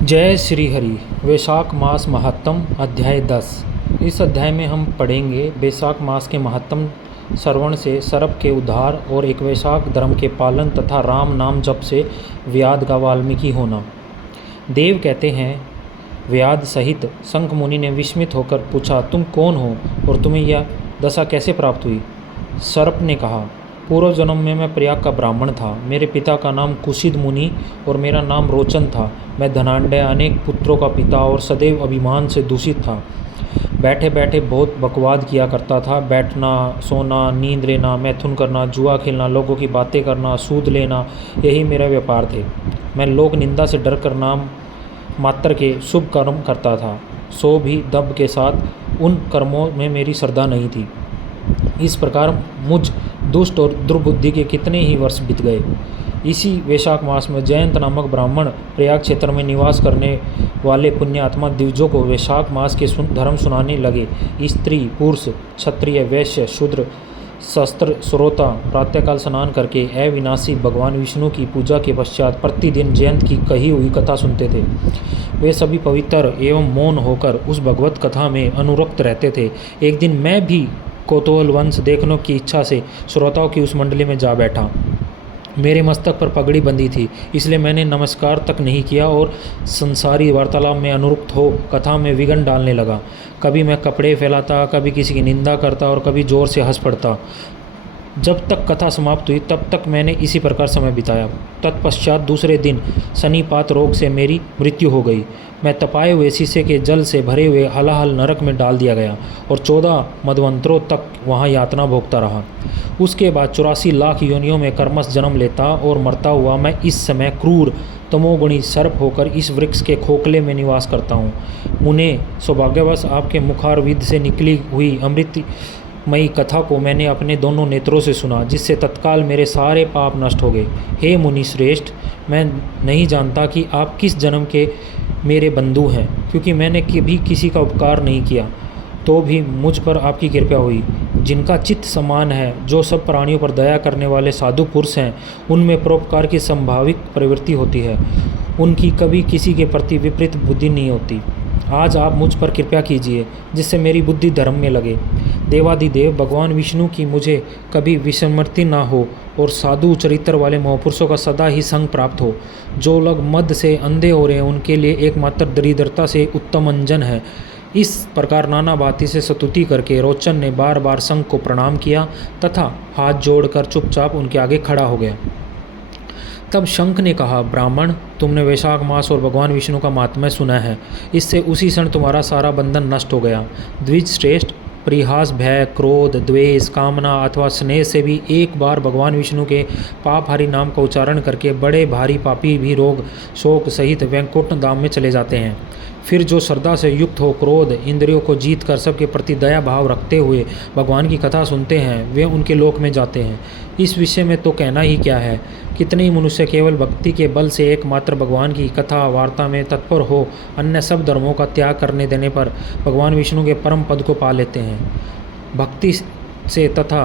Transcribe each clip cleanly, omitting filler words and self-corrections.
जय श्री हरि। वैशाख मास महात्म अध्याय 10। इस अध्याय में हम पढ़ेंगे वैशाख मास के महात्म श्रवण से सर्प के उद्धार और एक वैशाख धर्म के पालन तथा राम नाम जप से व्याध का वाल्मीकि होना। देव कहते हैं, व्याध सहित शंख मुनि ने विस्मित होकर पूछा, तुम कौन हो और तुम्हें यह दशा कैसे प्राप्त हुई? सर्प ने कहा, पूर्व जन्म में मैं प्रयाग का ब्राह्मण था। मेरे पिता का नाम कुशिद मुनि और मेरा नाम रोचन था। मैं धनाढ्य अनेक पुत्रों का पिता और सदैव अभिमान से दूषित था। बैठे बैठे बहुत बकवाद किया करता था। बैठना, सोना, नींद लेना, मैथुन करना, जुआ खेलना, लोगों की बातें करना, सूद लेना, यही मेरा व्यापार थे। मैं लोक निंदा से डर कर नाम मात्र के शुभ कर्म करता था, सो भी दब के साथ। उन कर्मों में मेरी श्रद्धा नहीं थी। इस प्रकार मुझ दुष्ट और दुर्बुद्धि के कितने ही वर्ष बीत गए। इसी वैशाख मास में जयंत नामक ब्राह्मण प्रयाग क्षेत्र में निवास करने वाले पुण्यात्मा द्विजों को वैशाख मास के धर्म सुनाने लगे। स्त्री, पुरुष, क्षत्रिय, वैश्य, शूद्र, शस्त्र, श्रोता प्रातःकाल स्नान करके अविनाशी भगवान विष्णु की पूजा के पश्चात प्रतिदिन जयंत की कही हुई कथा सुनते थे। वे सभी पवित्र एवं मौन होकर उस भगवत कथा में अनुरक्त रहते थे। एक दिन मैं भी कौतूहल वंश देखने की इच्छा से श्रोताओं की उस मंडली में जा बैठा। मेरे मस्तक पर पगड़ी बंधी थी, इसलिए मैंने नमस्कार तक नहीं किया और संसारी वार्तालाप में अनुरक्त हो कथा में विघ्न डालने लगा। कभी मैं कपड़े फैलाता, कभी किसी की निंदा करता और कभी जोर से हंस पड़ता। जब तक कथा समाप्त हुई तब तक मैंने इसी प्रकार समय बिताया। तत्पश्चात दूसरे दिन शनिपात रोग से मेरी मृत्यु हो गई। मैं तपाए हुए शीशे के जल से भरे हुए हलाहल नरक में डाल दिया गया और 14 मदवंतरों तक वहाँ यातना भोगता रहा। उसके बाद 84 लाख योनियों में कर्मश जन्म लेता और मरता हुआ मैं इस समय क्रूर तमोगुणी सर्प होकर इस वृक्ष के खोखले में निवास करता हूँ। मुने, सौभाग्यवश आपके मुखारविंद से निकली हुई अमृतमयी कथा को मैंने अपने दोनों नेत्रों से सुना, जिससे तत्काल मेरे सारे पाप नष्ट हो गए। हे मुनि श्रेष्ठ, मैं नहीं जानता कि आप किस जन्म के मेरे बंधु हैं, क्योंकि मैंने कभी किसी का उपकार नहीं किया, तो भी मुझ पर आपकी कृपा हुई। जिनका चित्त समान है, जो सब प्राणियों पर दया करने वाले साधु पुरुष हैं, उनमें परोपकार की संभाविक प्रवृत्ति होती है। उनकी कभी किसी के प्रति विपरीत बुद्धि नहीं होती। आज आप मुझ पर कृपा कीजिए, जिससे मेरी बुद्धि धर्म में लगे। देवाधिदेव भगवान विष्णु की मुझे कभी विस्मृति ना हो और साधु चरित्र वाले महापुरुषों का सदा ही संग प्राप्त हो। जो लोग मद से अंधे हो रहे हैं, उनके लिए एकमात्र दरिद्रता से उत्तम अंजन है। इस प्रकार नाना भांति से स्तुति करके रोचन ने बार बार संघ को प्रणाम किया तथा हाथ जोड़कर चुपचाप उनके आगे खड़ा हो गया। तब शंख ने कहा, ब्राह्मण, तुमने वैशाख मास और भगवान विष्णु का महात्म्य सुना है। इससे उसी क्षण तुम्हारा सारा बंधन नष्ट हो गया। द्विज श्रेष्ठ, परिहास, भय, क्रोध, द्वेष, कामना अथवा स्नेह से भी एक बार भगवान विष्णु के पापहारी नाम का उच्चारण करके बड़े भारी पापी भी रोग शोक सहित वैकुंठ धाम में चले जाते हैं। फिर जो श्रद्धा से युक्त हो क्रोध इंद्रियों को जीत कर सबके प्रति दया भाव रखते हुए भगवान की कथा सुनते हैं, वे उनके लोक में जाते हैं। इस विषय में तो कहना ही क्या है। कितने ही मनुष्य केवल भक्ति के बल से एकमात्र भगवान की कथा वार्ता में तत्पर हो अन्य सब धर्मों का त्याग करने देने पर भगवान विष्णु के परम पद को पा लेते हैं। भक्ति से तथा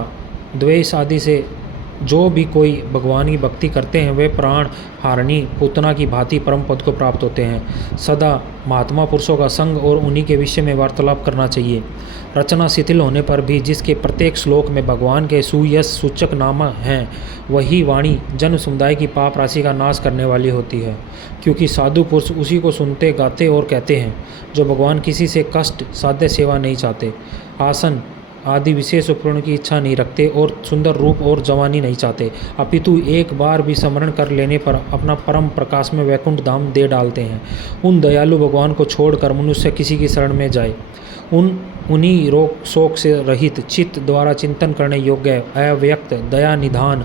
द्वेष आदि से जो भी कोई भगवान की भक्ति करते हैं, वे प्राण हारिणी पूतना की भांति परम पद को प्राप्त होते हैं। सदा महात्मा पुरुषों का संग और उन्हीं के विषय में वार्तालाप करना चाहिए। रचना शिथिल होने पर भी जिसके प्रत्येक श्लोक में भगवान के सुयश सूचक नाम हैं, वही वाणी जन समुदाय की पाप राशि का नाश करने वाली होती है, क्योंकि साधु पुरुष उसी को सुनते, गाते और कहते हैं जो भगवान किसी से कष्ट साध्य सेवा नहीं चाहते, आसन आदि विशेष उपकरण की इच्छा नहीं रखते और सुंदर रूप और जवानी नहीं चाहते, अपितु एक बार भी स्मरण कर लेने पर अपना परम प्रकाश में वैकुंठ धाम दे डालते हैं। उन दयालु भगवान को छोड़कर मनुष्य किसी की शरण में जाए, उन्हीं रोग शोक से रहित चित्त द्वारा चिंतन करने योग्य अव्यक्त दया निधान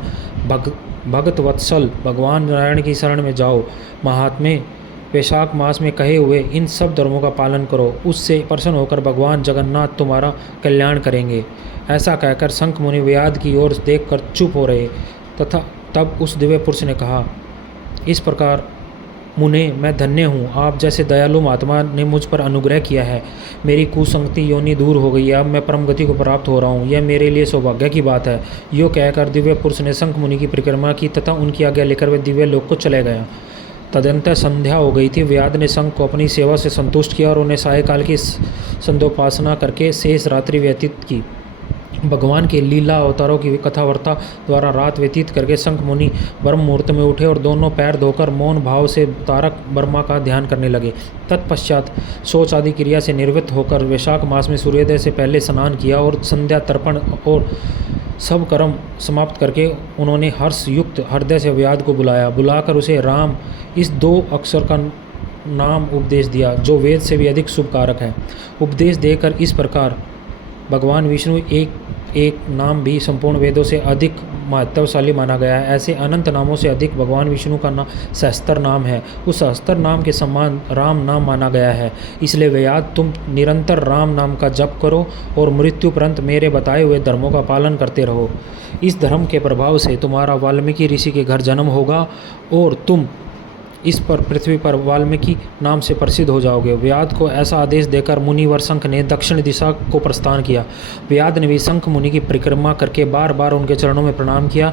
भगत वत्सल भगवान नारायण की शरण में जाओ। महात्मे, वैशाख मास में कहे हुए इन सब धर्मों का पालन करो, उससे प्रसन्न होकर भगवान जगन्नाथ तुम्हारा कल्याण करेंगे। ऐसा कहकर शंख मुनि व्याध की ओर देखकर चुप हो रहे तथा तब उस दिव्य पुरुष ने कहा, इस प्रकार मुने, मैं धन्य हूँ। आप जैसे दयालु महात्मा ने मुझ पर अनुग्रह किया है। मेरी कुसंगति योनि दूर हो गई है। अब मैं परम गति को प्राप्त हो रहा हूँ। यह मेरे लिए सौभाग्य की बात है। यो कहकर दिव्य पुरुष ने शंख मुनि की परिक्रमा की तथा उनकी आज्ञा लेकर वे दिव्य लोक को चले गया। तदंतर संध्या हो गई थी। व्याध ने संघ को अपनी सेवा से संतुष्ट किया और उन्हें सायकाल की संध्योपासना करके शेष रात्रि व्यतीत की। भगवान के लीला अवतारों की कथा वार्ता द्वारा रात व्यतीत करके शंख मुनि ब्रह्म मुहूर्त में उठे और दोनों पैर धोकर मौन भाव से तारक ब्रह्मा का ध्यान करने लगे। तत्पश्चात शौच आदि क्रिया से निवृत्त होकर वैशाख मास में सूर्योदय से पहले स्नान किया और संध्या तर्पण और सब कर्म समाप्त करके उन्होंने हर्ष युक्त हृदय से व्याध को बुलाकर उसे राम इस 2 अक्षर का नाम उपदेश दिया, जो वेद से भी अधिक शुभ कारक है। उपदेश देकर इस प्रकार भगवान विष्णु एक नाम भी संपूर्ण वेदों से अधिक महत्वशाली माना गया है। ऐसे अनंत नामों से अधिक भगवान विष्णु का नाम सहस्त्र नाम है। उस सहस्त्र नाम के समान राम नाम माना गया है। इसलिए व्याध, तुम निरंतर राम नाम का जप करो और मृत्युपर्यंत मेरे बताए हुए धर्मों का पालन करते रहो। इस धर्म के प्रभाव से तुम्हारा वाल्मीकि ऋषि के घर जन्म होगा और तुम इस पर पृथ्वी पर वाल्मीकि नाम से प्रसिद्ध हो जाओगे। व्याध को ऐसा आदेश देकर मुनिवर शंख ने दक्षिण दिशा को प्रस्थान किया। व्याध ने भी शंख मुनि की परिक्रमा करके बार बार उनके चरणों में प्रणाम किया।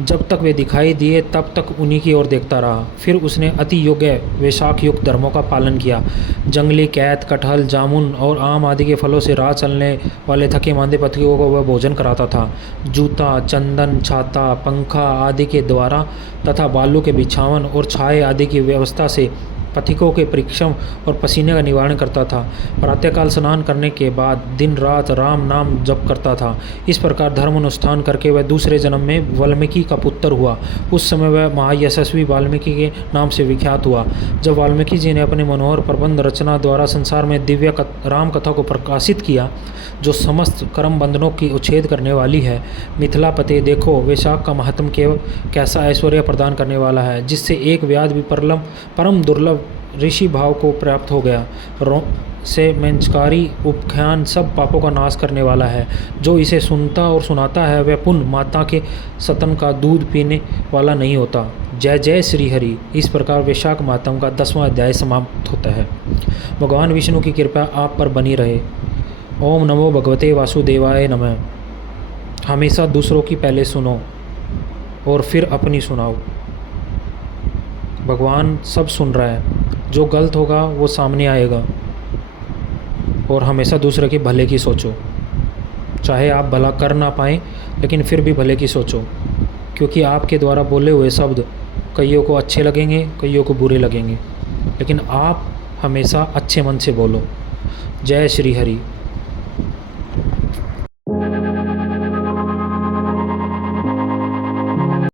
जब तक वे दिखाई दिए तब तक उन्हीं की ओर देखता रहा। फिर उसने अति योग्य वैशाख युक्त धर्मों का पालन किया। जंगली कैत, कटहल, जामुन और आम आदि के फलों से राह चलने वाले थके मांदे पथियों को वह भोजन कराता था। जूता, चंदन, छाता, पंखा आदि के द्वारा तथा बालू के बिछावन और छाए आदि की व्यवस्था से पथिकों के परिश्रम और पसीने का निवारण करता था। प्रातःकाल स्नान करने के बाद दिन रात राम नाम जप करता था। इस प्रकार धर्म अनुष्ठान करके वह दूसरे जन्म में वाल्मीकि का पुत्र हुआ। उस समय वह महायशस्वी वाल्मीकि के नाम से विख्यात हुआ। जब वाल्मीकि जी ने अपने मनोहर प्रबंध रचना द्वारा संसार में दिव्य राम कथा को प्रकाशित किया, जो समस्त कर्म बंधनों की उच्छेद करने वाली है। मिथिलापते, देखो वैशाख का महात्म कैसा ऐश्वर्य प्रदान करने वाला है, जिससे एक व्याध भी परम दुर्लभ ऋषि भाव को प्राप्त हो गया। से मंचकारी उपख्यान सब पापों का नाश करने वाला है। जो इसे सुनता और सुनाता है वह पुण्य माता के स्तन का दूध पीने वाला नहीं होता। जय जय श्री हरि। इस प्रकार वैशाख मातम का 10वां अध्याय समाप्त होता है। भगवान विष्णु की कृपा आप पर बनी रहे। ओम नमो भगवते वासुदेवाय नमः। हमेशा दूसरों की पहले सुनो और फिर अपनी सुनाओ। भगवान सब सुन रहा है। जो गलत होगा वो सामने आएगा। और हमेशा दूसरे के भले की सोचो। चाहे आप भला कर ना पाएँ, लेकिन फिर भी भले की सोचो, क्योंकि आपके द्वारा बोले हुए शब्द कईयों को अच्छे लगेंगे, कईयों को बुरे लगेंगे, लेकिन आप हमेशा अच्छे मन से बोलो। जय श्री हरि।